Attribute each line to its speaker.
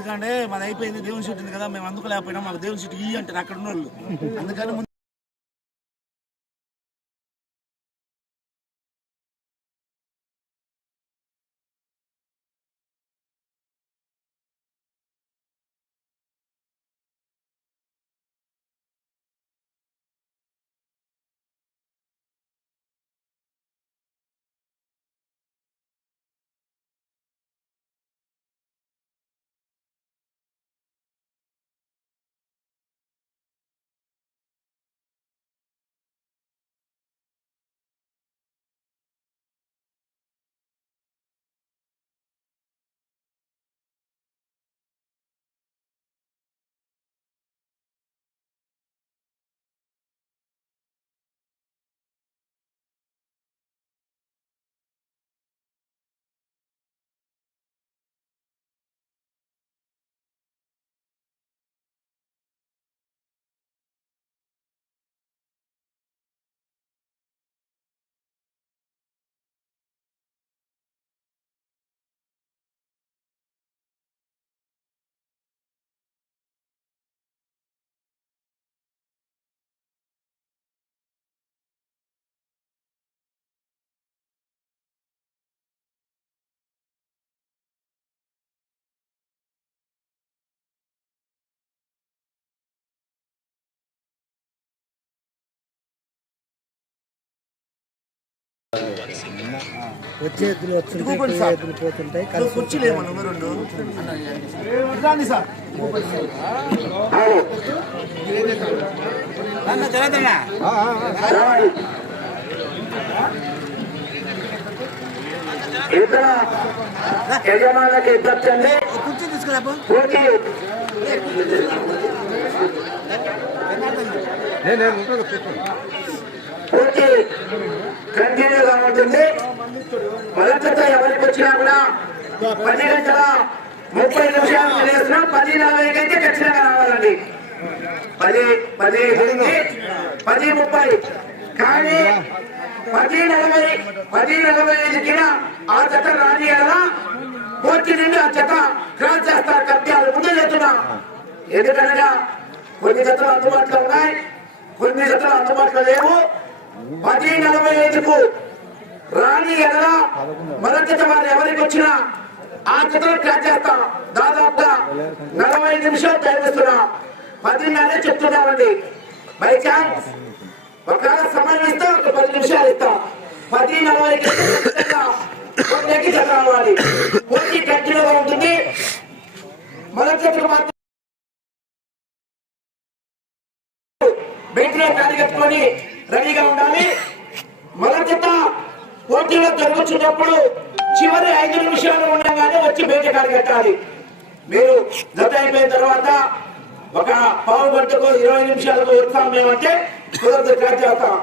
Speaker 1: ఎందుకంటే మాది అయిపోయింది దేవుని సీట్ ఉంది కదా మేము అందుకోలేకపోయినా మాకు దేవుని సీట్ ఇయ్యి అంటారు అక్కడ ఉన్న వాళ్ళు అందుకని
Speaker 2: వచ్చే ఎద్దులు వస్తుంటాయి పోయే. ఎద్దులు పోతుంటాయి
Speaker 1: ఇప్పుడు
Speaker 2: కలిసి
Speaker 1: కుర్చీలు ఏమన్నా రెండు రండి సార్.
Speaker 3: ఇక్కడ యజమానికి ఇద్దరు
Speaker 1: కుర్చీ తీసుకురా
Speaker 3: పోటీ పోటీ కంటిన్యూగా ఉంటుంది మొదటితో ఎవరికి వచ్చినా కూడా పది గంటల ముప్పై నిమిషాలు తెలియజేస్తున్నాం పది నలభైకి అయితే ఖచ్చితంగా రావాలండి. పది పది గురించి పది ముప్పై. కానీ పది నలభై పది నలభై ఐదుకి ఆ జత రానియాలా పోటీ నుండి ఆ జత క్రాస్ చేస్తారు కట్టాలి ముందు చెప్తున్నా ఎందుకనగా కొన్ని జతలు అందుబాటులో ఉన్నాయి కొన్ని జతలు అందుబాటులో లేవు. పది నలభై ఐదుకు రాణి ఎలా మొదటి వారు ఎవరికి వచ్చినా ఆ చిత్రం క్యాచ్ చేస్తాం. దాదాపుగా నలభై నిమిషాలు టైం ఇస్తున్నా. పదిన్నరే చెప్తున్నామండి బై ఛాన్స్ ఒక సమయం ఇస్తా ఒక పది నిమిషాలు ఇస్తాం. పది నలభై రావాలి పోటీ కంటిన్యూగా ఉంటుంది. మొదటి జతకు మాత్రం బయటలో కార్యకర్తని రెడీగా ఉండాలి. మన జత పోటీలో జరుగుతున్నప్పుడు చివరి ఐదు నిమిషాలు ఉండగానే వచ్చి బయట కట్టాలి మీరు జత అయిపోయిన తర్వాత ఒక పావు గంటకు ఇరవై నిమిషాలకు వస్తాం మేమంటే కుదరదు చేస్తాం